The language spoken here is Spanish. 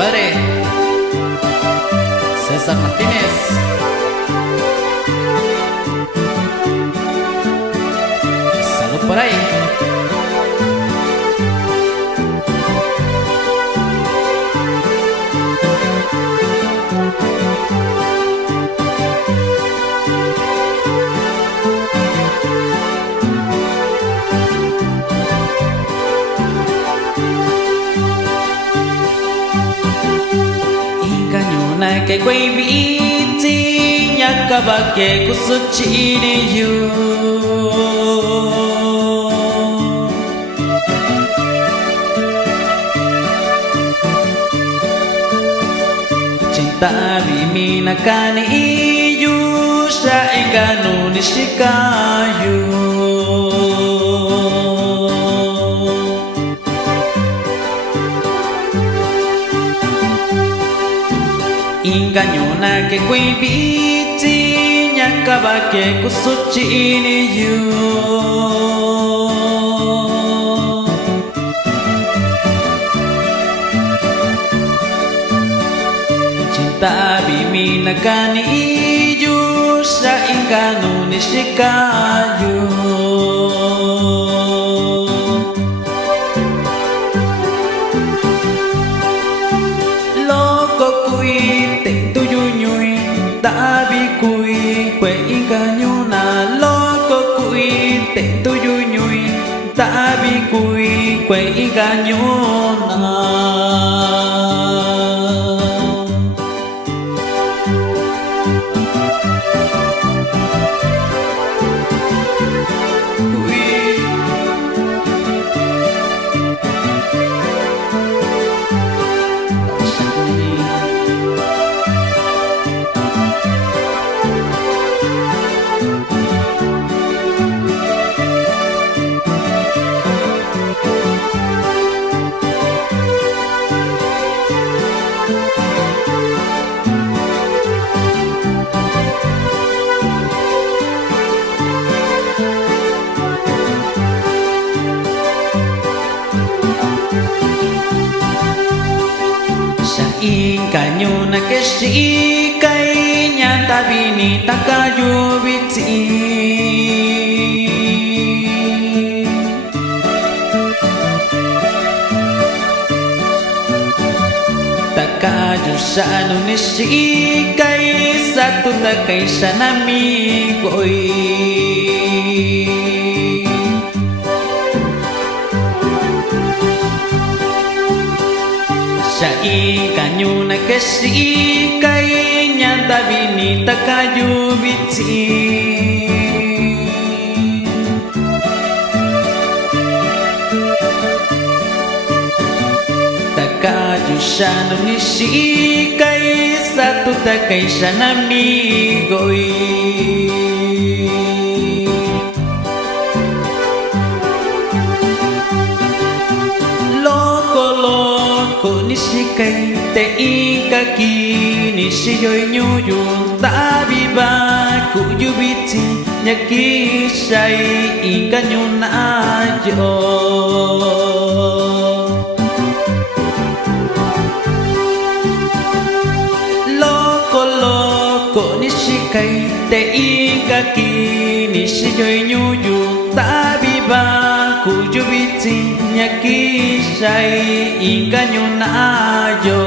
padre César Martínez. Salud por ahí. Này cái quay vị chi nhắc cả bà kể của sự chỉ đi yêu cinta bimi nakani yu sa engano nishikayu Inganyona que quei biti nyakaba que kusuchini you Cinta bimi nakani yu sa inganu nishikayu đã bị cùi quậy cả nhu na lo có cùi tệ tôi vui nhùi đã bị cùi quậy cả nhu na Inganyona que si kai nyata bini takayu biti Takayu sanu ni si kai satu takai sanami goi Inganyona que si kai nyata bini takayu biti Takayu shanu ni si kai satu takai sanami goi Ko nishikai te ikaki nishiyoi nyuyu tabi ba kuyubiti nyakishai inganyona yo Loko nishikai te ikaki nishiyoi nyuyu tabi ba kuyubiti nyakishai inganyona yo